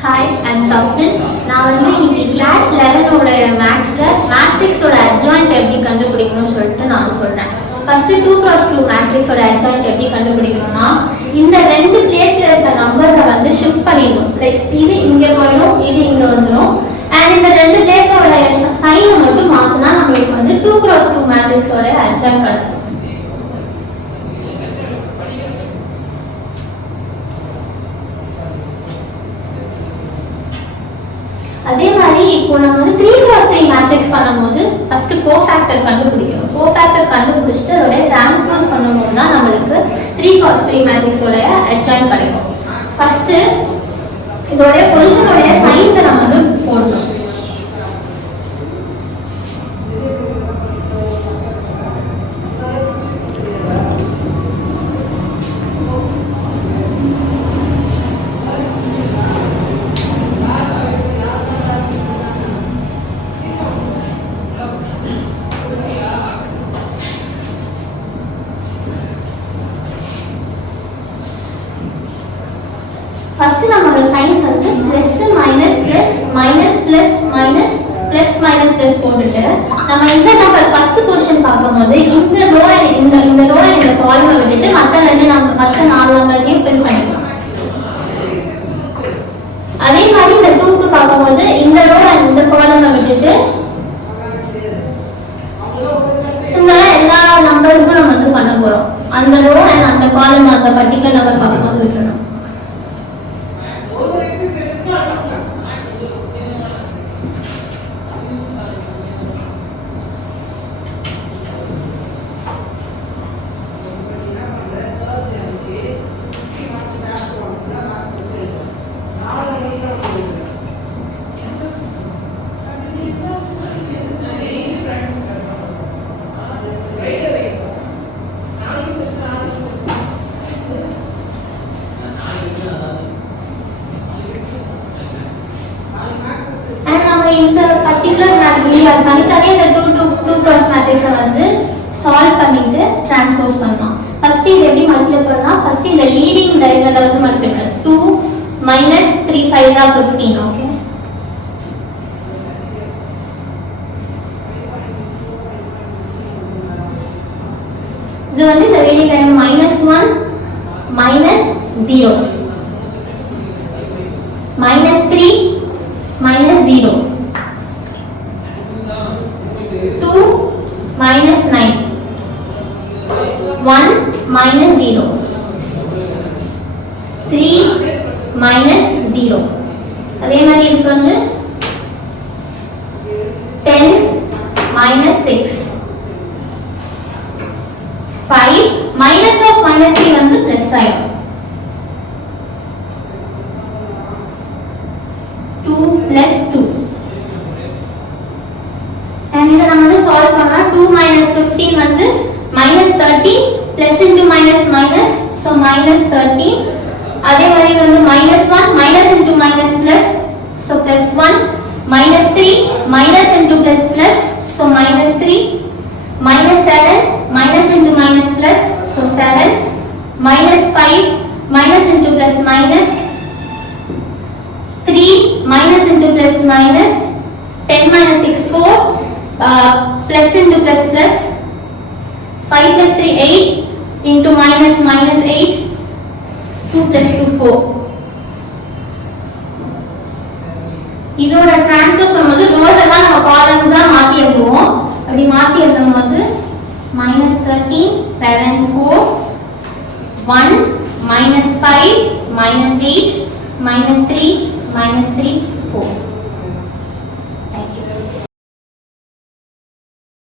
Hi, I'm Safrin. நான் இன்னைக்கு கிளாஸ் 11ஓட மேக்ஸில் மேட்ரிக்ஸோட அட்ஜாயிண்ட் எப்படி கண்டுபிடிக்கணும்னு சொல்லிட்டு நான் சொல்கிறேன். ஃபஸ்ட்டு 2x2 மேட்ரிக்ஸோட அட்ஜாயிண்ட் எப்படி கண்டுபிடிக்கணும்னா, இந்த ரெண்டு பிளேஸில் இருக்க நம்பர்ஸை ஷிஃப்ட் பண்ணிடணும். லைக் இது இங்கே போயிடும், இது இங்கே வந்துடும். அண்ட் இந்த ரெண்டு பிளேஸோட சைனை மட்டும் மாற்றினா நம்மளுக்கு 2x2 மேட்ரிக்ஸோட அட்ஜாயிண்ட் கிடச்சிடும். அதே மாதிரி இப்போ நம்ம 3x3 மேட்ரிக்ஸ் பண்ணும்போது ஃபர்ஸ்ட் கோஃபேக்டர் கண்டுபிடிக்கணும். கோஃபேக்டர் கண்டுபிடிச்சிட்டு அதோட டிரான்ஸ்போஸ் பண்ணும்போது தான் நம்மளுக்கு 3x3 மேட்ரிக்ஸோட அட்ஜாயிண்ட் கிடைக்கும். ஃபர்ஸ்ட் இதோட பொசிஷனோட சைன்ஸை நம்ம போடணும். ஃபர்ஸ்ட் நம்மளோட science plus minus plus minus plus minus plus minus plus போட்டுட்டு நம்ம இந்த நம்பர் ஃபர்ஸ்ட் பொசிஷன் பார்க்கும்போது இந்த ரோ இந்த ரோ இந்த காலமை விட்டுட்டு மற்ற 4 நம்பர்ஸையும் ஃபில் பண்ணிக்கலாம். அதே மாதிரி இந்த 2க்கு பார்க்கும்போது இந்த ரோ இந்த காலமை விட்டுட்டு சிம்பிளா எல்லா நம்பர்ஸுக்கும் நம்ம பண்ண போறோம். அந்த ரோ அண்ட் அந்த காலம் அந்த பர்டிகுலர் நம்பர் பார்க்கும்போது விட்டுறணும். இந்த பர்டிகுலர் மேட்ரிக்ஸ் தனித்தனியாக இந்த 2x மேட்ரிக்ஸை சால்வ் பண்ணிட்டு டிரான்ஸ்போஸ் பண்ணலாம். ஃபர்ஸ்ட் இது எப்படி மல்டிப்ளை பண்ணலாம்? ஃபர்ஸ்ட் இந்த லீடிங் டைகோனலை மல்டிப்ளை பண்ணலாம். 2 minus 3 5s are 15. ஓகே, இது இந்த லீடிங் டைகோனல் -1 -0 -3 -0 2 -9 1 -0 3 -0. அதே மாதிரி இதுக்கு 10 -6 5 minus of -3 plus ஆயிடும். 2 plus 2 and இத நம்ம சால்வ் பண்ணா 2 minus 15 -30 plus into minus minus so -30. அதே மாதிரி -1 minus into minus plus so +1 -3 minus into plus plus so -3 -7 minus into minus plus so 7 -5 minus into plus minus 3 minus into plus minus 10 minus 6 4 plus into plus plus 5 plus 3 8 into minus minus 8 2 plus 2 4. இதோட டிரான்ஸ்போஸ் பண்ணும்போது ரோஸ் எல்லாம் நம்ம காலம்ஸா மாத்தி எழுதுவோம். அப்படி மாத்தி எழுதும்போது -13 7 4 1 -5 -8 -3